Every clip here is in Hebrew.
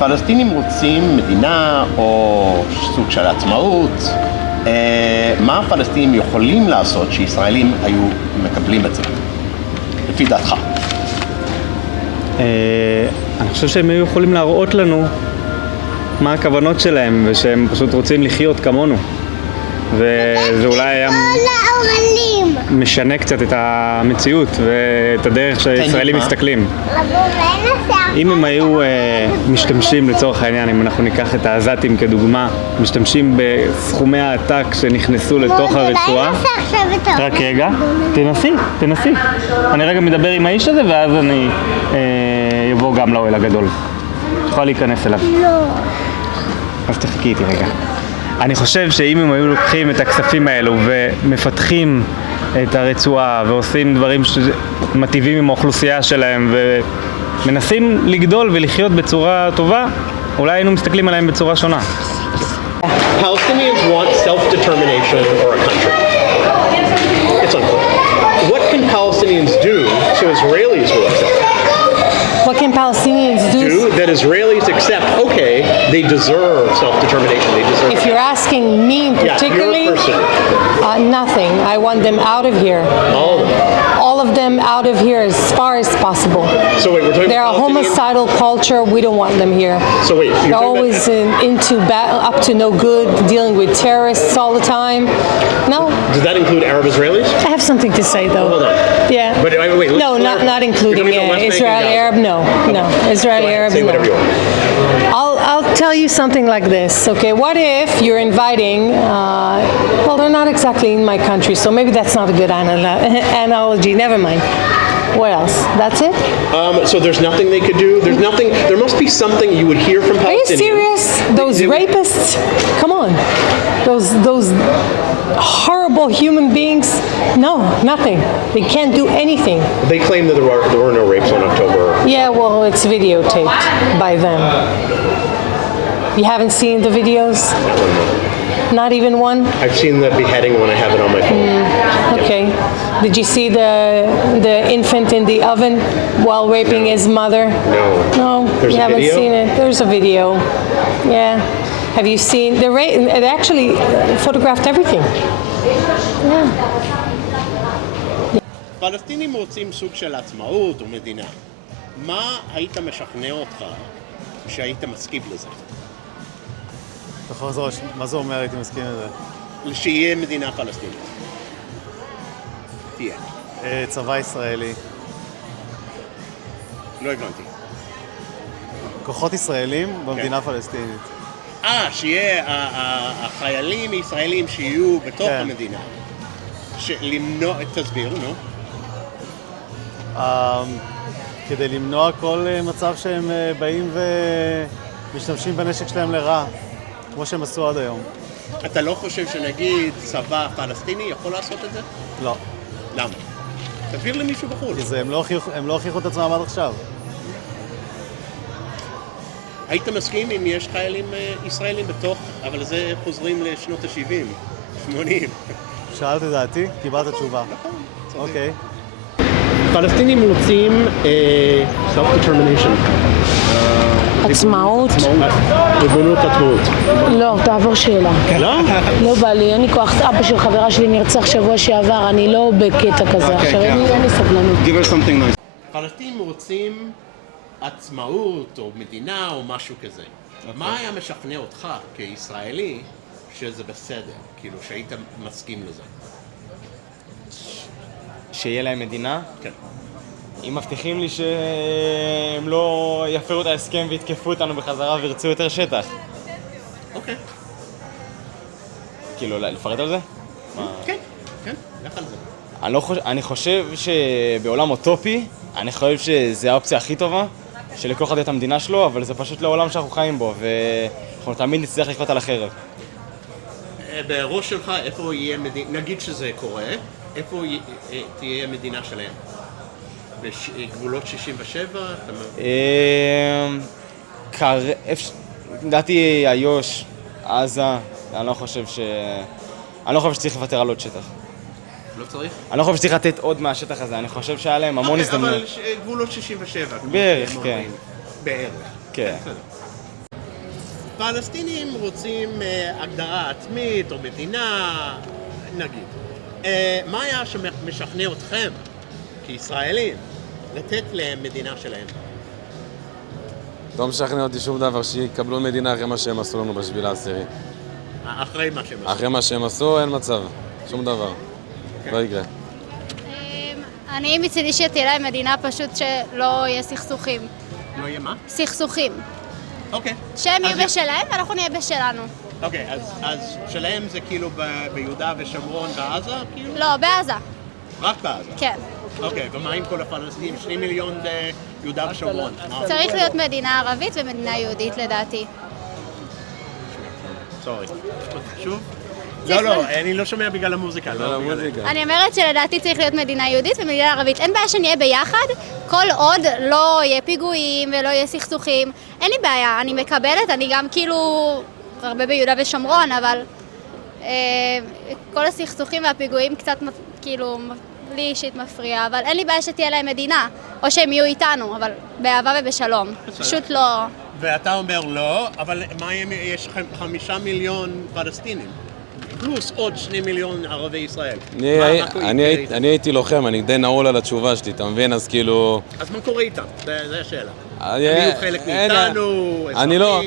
פלסטינים רוצים מדינה או סוג של עצמאות. מה הפלסטינים יכולים לעשות שישראלים היו מקבלים את זה? לפי דעתך. אני חושב שהם היו יכולים להראות לנו מה הכוונות שלהם, ושהם פשוט רוצים לחיות כמונו. וזה אולי היה משנה קצת את המציאות ואת הדרך שישראלים מסתכלים. אם הם היו משתמשים לצורך העניין, אם אנחנו ניקח את העזתים כדוגמה, משתמשים בסכומי העתק שנכנסו לתוך הרצועה. רק רגע, תנסי. אני רגע מדבר עם האיש הזה ואז אני יבוא גם לאוהל הגדול. יכולה להיכנס אליו. לא. אז תחכי איתי רגע. אני חושב שאם הם היו לוקחים את הכספים האלו ומפתחים את הרצועה ועושים דברים שמטיבים עם האוכלוסייה שלהם ומנסים לגדול ולחיות בצורה טובה, אולי היינו מסתכלים עליהם בצורה שונה. Palestinians want self-determination or a country. It's unclear. What can Palestinians do so Israelis will accept? What can Palestinians do that Israelis accept, okay, they deserve self-determination, they deserve... If you're asking me particularly, nothing. I want them out of here. All of them out of here as far as possible. So wait, we're talking They're a homicidal culture. We don't want them here. So wait, they're always up to no good, dealing with terrorists all the time. No. Does that include Arab Israelis? I have something to say though. Hold on. Yeah. But wait. No, not including Israeli Arab. No. Israeli Arab. Say whatever you want. I'll tell you something like this. Okay, what if you're inviting? Well, they're not exactly in my country, so maybe that's not a good analogy. Never mind. What else? That's it? So there's nothing they could do? There's nothing, there must be something you would hear from Palestinians. Are you serious? Those rapists? Come on. Those horrible human beings? No, nothing. They can't do anything. They claim that there were no rapes on October. Yeah, well, it's videotaped by them. You haven't seen the videos? Not even one? I've seen the beheading when I have it on my phone. Okay. Did you see the infant in the oven while raping his mother? No. There's you haven't video? seen it. There's a video. Yeah. Have you seen they actually photographed everything. Yeah. פלסטינים רוצים סוג של עצמאות או מדינה. מה היית משכנע אותך שהיית מסכים לזה? מה זה אומר הייתי מסכים לזה? שיהיה מדינה פלסטינית. תהיה. צבא ישראלי. לא הבנתי. כוחות ישראלים במדינה פלסטינית. שיהיה החיילים הישראלים שיהיו בתוך המדינה. למנוע, תסביר, נו. כדי למנוע כל מצב שהם באים ומשתמשים בנשק שלהם לרע, כמו שהם עשו עד היום. אתה לא חושב שנגיד צבא פלסטיני יכול לעשות את זה? לא. למה? תבהיר למישהו בחוץ. כי הם לא הוכיחו את עצמם עד עכשיו. היית מסכים אם יש חיילים ישראלים בתוך, אבל זה חוזרים לשנות ה-70, 80. שאלת את דעתי, קיבלת תשובה. נכון, צודק. אוקיי. פלסטינים רוצים self-determination. עצמאות? ריבונות עצמאות. לא, תעבור שאלה. לא? לא בא לי, אין לי כוח. אבא של חברה שלי נרצח שבוע שעבר, אני לא בקטע כזה. עכשיו אין לי סבלנות. Give us something nice. פלסטינים רוצים עצמאות או מדינה או משהו כזה. מה היה משכנע אותך כישראלי שזה בסדר? כאילו שהיית מסכים לזה? שיהיה להם מדינה? כן. אם מבטיחים לי שהם לא יפרו את ההסכם ויתקפו אותנו בחזרה וירצו יותר שטח. אוקיי. כאילו, לפרט על זה? כן, לך על זה. אני חושב שבעולם אוטופי, אני חושב שזה האופציה הכי טובה, שלכל אחד את המדינה שלו, אבל זה פשוט לעולם שאנחנו חיים בו, ואנחנו תמיד נצטרך לחיות על החרב. בראש שלך, איפה יהיה מדינה, נגיד שזה קורה, איפה תהיה המדינה שלהם? בגבולות 67? לדעתי איו"ש, עזה, אני לא חושב שצריך לוותר על עוד שטח. לא צריך? אני לא חושב שצריך לתת עוד מהשטח הזה, אני חושב שהיה להם המון הזדמנות. אבל גבולות 67. בערך, כן. בערך. כן. הפלסטינים רוצים הגדרה עצמית או מדינה, נגיד. מה היה שמשכנע אתכם, כישראלים, לתת להם מדינה שלהם? לא משכנע אותי שום דבר, שיקבלו מדינה אחרי מה שהם עשו לנו בשביל העשירי. אחרי מה שהם עשו? אחרי מה שהם עשו, אין מצב. שום דבר. לא יקרה. אני מצידי שתהיה להם מדינה פשוט שלא יהיה סכסוכים. לא יהיה מה? סכסוכים. אוקיי. שהם יהיו בשלהם ואנחנו נהיה בשלנו. אוקיי, אז שלהם זה כאילו ביהודה ושומרון ועזה? כאילו? לא, בעזה. רק בעזה? כן. אוקיי, ומה עם כל הפלסטינים? 2 מיליון ביהודה ושומרון. צריך להיות מדינה ערבית ומדינה יהודית לדעתי. סורי. שוב? לא, אני לא שומע בגלל המוזיקה. לא המוזיקה. אני אומרת שלדעתי צריך להיות מדינה יהודית ומדינה ערבית. אין בעיה שנהיה ביחד, כל עוד לא יהיה פיגועים ולא יהיה סכסוכים. אין לי בעיה, אני מקבלת, אני גם כאילו הרבה ביהודה ושומרון, אבל כל הסכסוכים והפיגועים קצת כאילו לי אישית מפריע, אבל אין לי בעיה שתהיה להם מדינה, או שהם יהיו איתנו, אבל באהבה ובשלום. פשוט לא... ואתה אומר לא, אבל מה אם יש 5 מיליון פלסטינים? פלוס עוד 2 מיליון ערבי ישראל. אני הייתי לוחם, אני די נעול על התשובה שלי, אתה מבין? אז כאילו... אז מה קורה איתם? זו השאלה. הם יהיו חלק מאיתנו,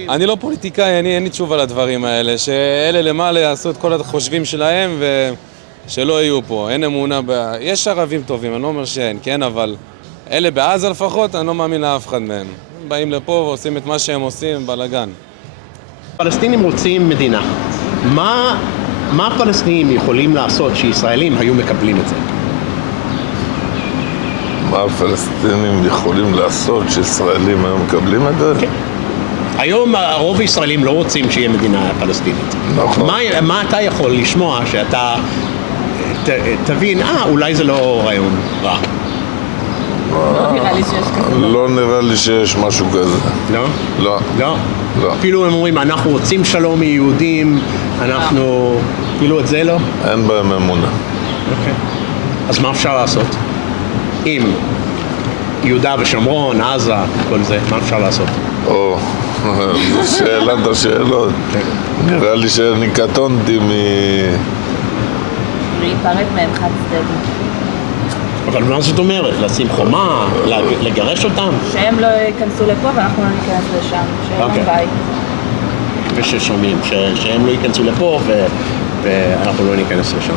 אני לא פוליטיקאי, אין לי תשובה לדברים האלה, שאלה למעלה יעשו את כל החושבים שלהם ושלא יהיו פה. אין אמונה יש ערבים טובים, אני לא אומר שאין, כן, אבל אלה בעזה לפחות, אני לא מאמין לאף אחד מהם. באים לפה ועושים את מה שהם עושים, בלגן. פלסטינים רוצים מדינה. מה הפלסטינים יכולים לעשות שישראלים היו מקבלים את זה? מה הפלסטינים יכולים לעשות שישראלים היו מקבלים את זה? כן. היום הרוב הישראלים לא רוצים שיהיה מדינה פלסטינית. נכון. מה אתה יכול לשמוע שאתה תבין, אולי זה לא רעיון רע? לא נראה לי שיש משהו כזה. לא? לא. לא? לא. אפילו הם אומרים, אנחנו רוצים שלום מיהודים, אנחנו... כאילו את זה לא? אין בהם אמונה. אוקיי. אז מה אפשר לעשות? עם יהודה ושומרון, עזה, כל זה, מה אפשר לעשות? זו שאלת השאלות. נראה לי שאני קטונתי להיפרד מהם חד צדדי. אבל מה זאת אומרת? לשים חומה? לגרש אותם? שהם לא ייכנסו לפה ואנחנו לא ניכנס לשם, שהם לא בית. וששומעים, שהם לא ייכנסו לפה ואנחנו לא ניכנס לשם.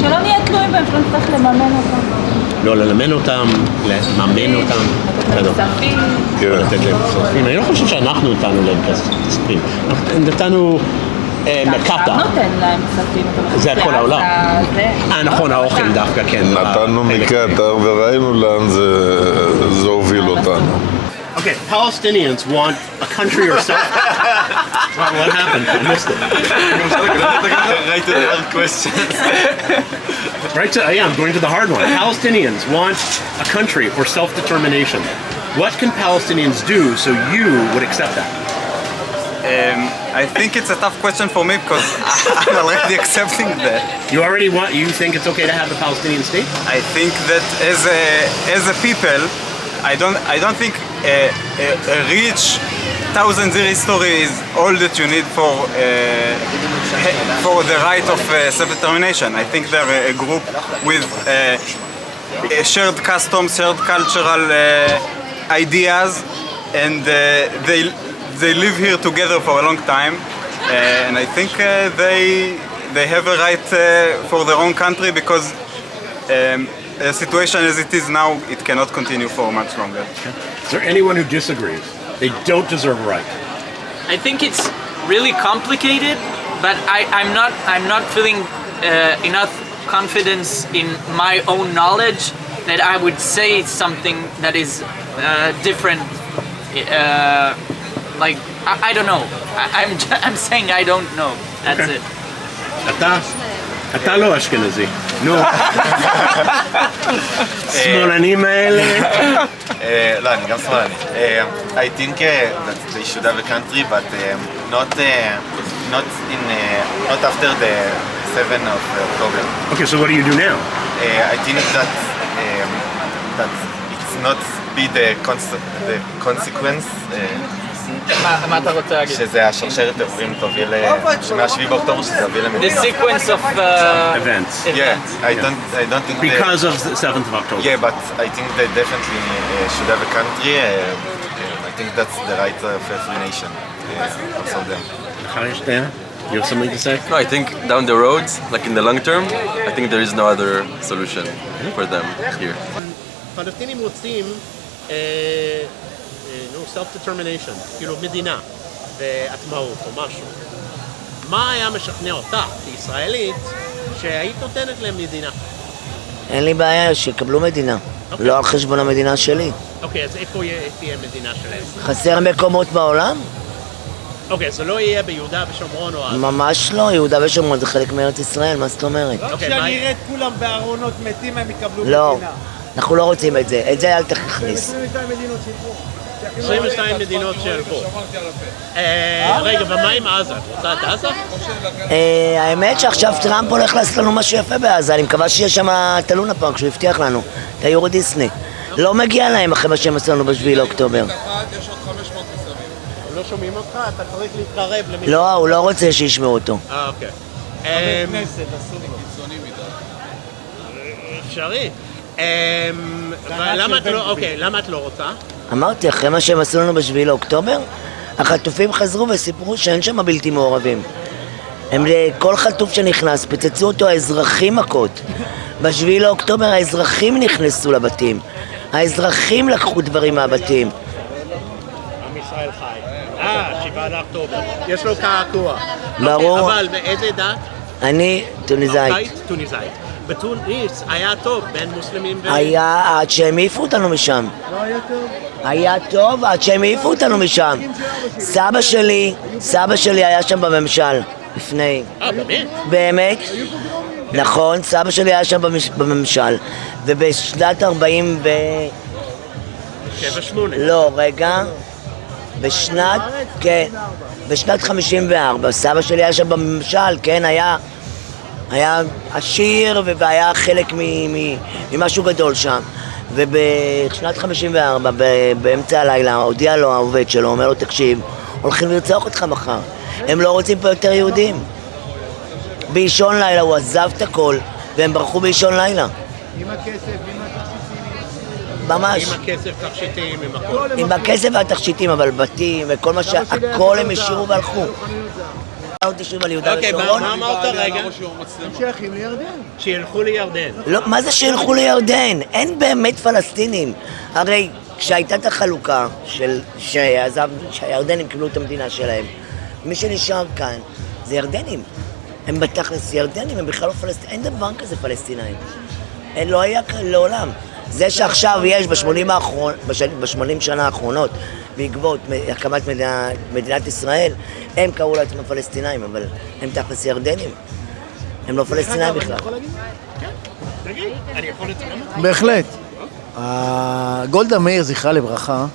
שלא נהיה תלויים בהם, שלא נצטרך לממן אותם. לא ללמן אותם, לממן אותם. לתת להם כספים. לתת להם כספים. אני לא חושב שאנחנו נתנו להם כספים. נתנו מקטה. אתה נותן להם כספים. זה כל העולם. נכון, האוכל דווקא, כן. נתנו מקטר וראינו לאן זה הוביל אותנו. Okay, Palestinians want a country or self... Wow, what happened? I missed it. Right to the hard questions. I'm going to the hard one. Palestinians want a country or self-determination. What can Palestinians do so you would accept that? I think it's a tough question for me because I'm already accepting that. You think it's okay to have a Palestinian state? I think that as a people, I don't think a rich thousand-year history is all that you need for the right of self-determination. I think they're a group with shared customs, shared cultural ideas, and they live here together for a long time. And I think they have a right for their own country because the situation as it is now, it cannot continue for much longer. Is there anyone who disagrees? They don't deserve a right. I think it's really complicated, but I'm not feeling enough confidence in my own knowledge that I would say something that is different. Like I don't know. I'm saying I don't know. That's it. אתה לא אשכנזי. נו. שמאלנים האלה. לא, אני גם שמאלני. I think that they should have a country, but not after the 7th of October. Okay, so what do you do now? I think that it's not be the consequence. מה אתה רוצה להגיד? שזה השרשרת אירועים תוביל, שמ-7 באוקטובר שזה יביא The למדינה. sequence of Events. Yeah, I don't think Because of the 7th of October. Yeah, but I think they definitely should have a country. I think that's the right of every nation. Also them. You have something to say? No, I think down the road, like in the long term, I think there is no other solution for them here. פלסטינים רוצים self-determination, כאילו מדינה ועצמאות או משהו. מה היה משכנע אותך, כישראלית, שהיית נותנת להם מדינה? אין לי בעיה, שיקבלו מדינה. לא על חשבון המדינה שלי. אוקיי, אז איפה תהיה מדינה שלהם? חסר מקומות בעולם? אוקיי, זה לא יהיה ביהודה ושומרון או אז? ממש לא, יהודה ושומרון זה חלק מארץ ישראל, מה זאת אומרת? לא כשאני אראה את כולם בארונות מתים הם יקבלו לא, מדינה. אנחנו לא רוצים את זה, את זה אל תכניס. 22 מדינות שהלכו. רגע, ומה עם עזה? את רוצה את עזה? האמת שעכשיו טראמפ הולך לעשות לנו משהו יפה בעזה, אני מקווה שיש שם את הלונה פארק שהוא הבטיח לנו, את היורו דיסני. לא מגיע להם אחרי מה שהם עשו לנו ב7 לאוקטובר. לא שומעים אותך? אתה צריך להתקרב למישהו. לא, הוא לא רוצה שישמעו אותו. אוקיי. חבר כנסת, אסור לי קיצוני מדי. אפשרי. למה את לא רוצה? אמרתי, אחרי מה שהם עשו לנו ב7 לאוקטובר, החטופים חזרו וסיפרו שאין שם בלתי מעורבים. כל חטוף שנכנס, פצצו אותו האזרחים מכות. ב7 לאוקטובר האזרחים נכנסו לבתים. האזרחים לקחו דברים מהבתים. עם ישראל חי. 7 לאוקטובר. יש לו קעקוע. ברור. אבל מאיזה דת? אני טוניסאית. טוניסאית. בתוניס היה טוב בין מוסלמים ו... היה עד שהם העיפו אותנו משם. לא היה טוב? היה טוב עד שהם העיפו אותנו משם. סבא שלי היה שם בממשל. לפני. באמת? באמת. נכון, סבא שלי היה שם בממשל. ובשנת 40 ו... 7-8. לא, רגע. בשנת 54. סבא שלי היה שם בממשל, כן, היה עשיר והיה חלק ממשהו גדול שם. ובשנת 54, באמצע הלילה, הודיע לו העובד שלו, אומר לו, תקשיב, הולכים לרצוח אותך מחר. הם לא רוצים פה יותר יהודים. באישון לילה הוא עזב את הכל, והם ברחו באישון לילה. עם הכסף, עם התכשיטים. ממש. עם הכסף, תכשיטים, עם הכל. עם הכסף והתכשיטים, אבל בתים וכל מה שהכל הם השאירו והלכו. אוקיי, מה אמרת רגע? שייכים לירדן. שילכו לירדן. לא, מה זה שילכו לירדן? אין באמת פלסטינים. הרי כשהייתה את החלוקה שהירדנים קיבלו את המדינה שלהם, מי שנשאר כאן זה ירדנים. הם בתכלס ירדנים, הם בכלל לא פלסטינים. אין דבר כזה פלסטינאים. לא היה כאן לעולם. זה שעכשיו יש ב-80 שנה האחרונות, בעקבות הקמת מדינת ישראל, הם קראו לעצמם פלסטינאים, אבל הם תכלס ירדנים. הם לא פלסטינאים בכלל. תגיד, אני יכול לצלם? בהחלט. גולדה מאיר, זכרה לברכה,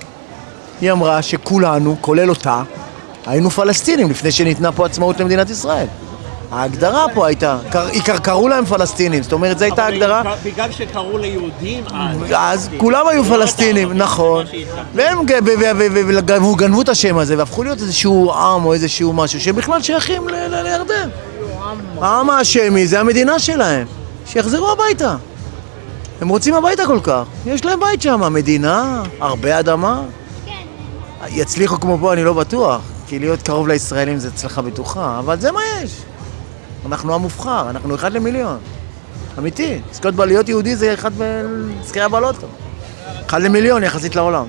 היא אמרה שכולנו, כולל אותה, היינו פלסטינים לפני שניתנה פה עצמאות למדינת ישראל. ההגדרה פה הייתה, קראו להם פלסטינים, זאת אומרת, זו הייתה הגדרה... בגלל שקראו ליהודים אז כולם היו פלסטינים, נכון. והם גנבו את השם הזה, והפכו להיות איזשהו עם או איזשהו משהו, שבכלל שייכים לירדן. העם האשמי זה המדינה שלהם, שיחזרו הביתה. הם רוצים הביתה כל כך, יש להם בית שם, מדינה, הרבה אדמה. יצליחו כמו פה, אני לא בטוח, כי להיות קרוב לישראלים זה הצלחה בטוחה, אבל זה מה יש. אנחנו המובחר, אנחנו 1 למיליון. אמיתי, להיות יהודי זה 1 בזכייה בלוטו. 1 למיליון יחסית לעולם.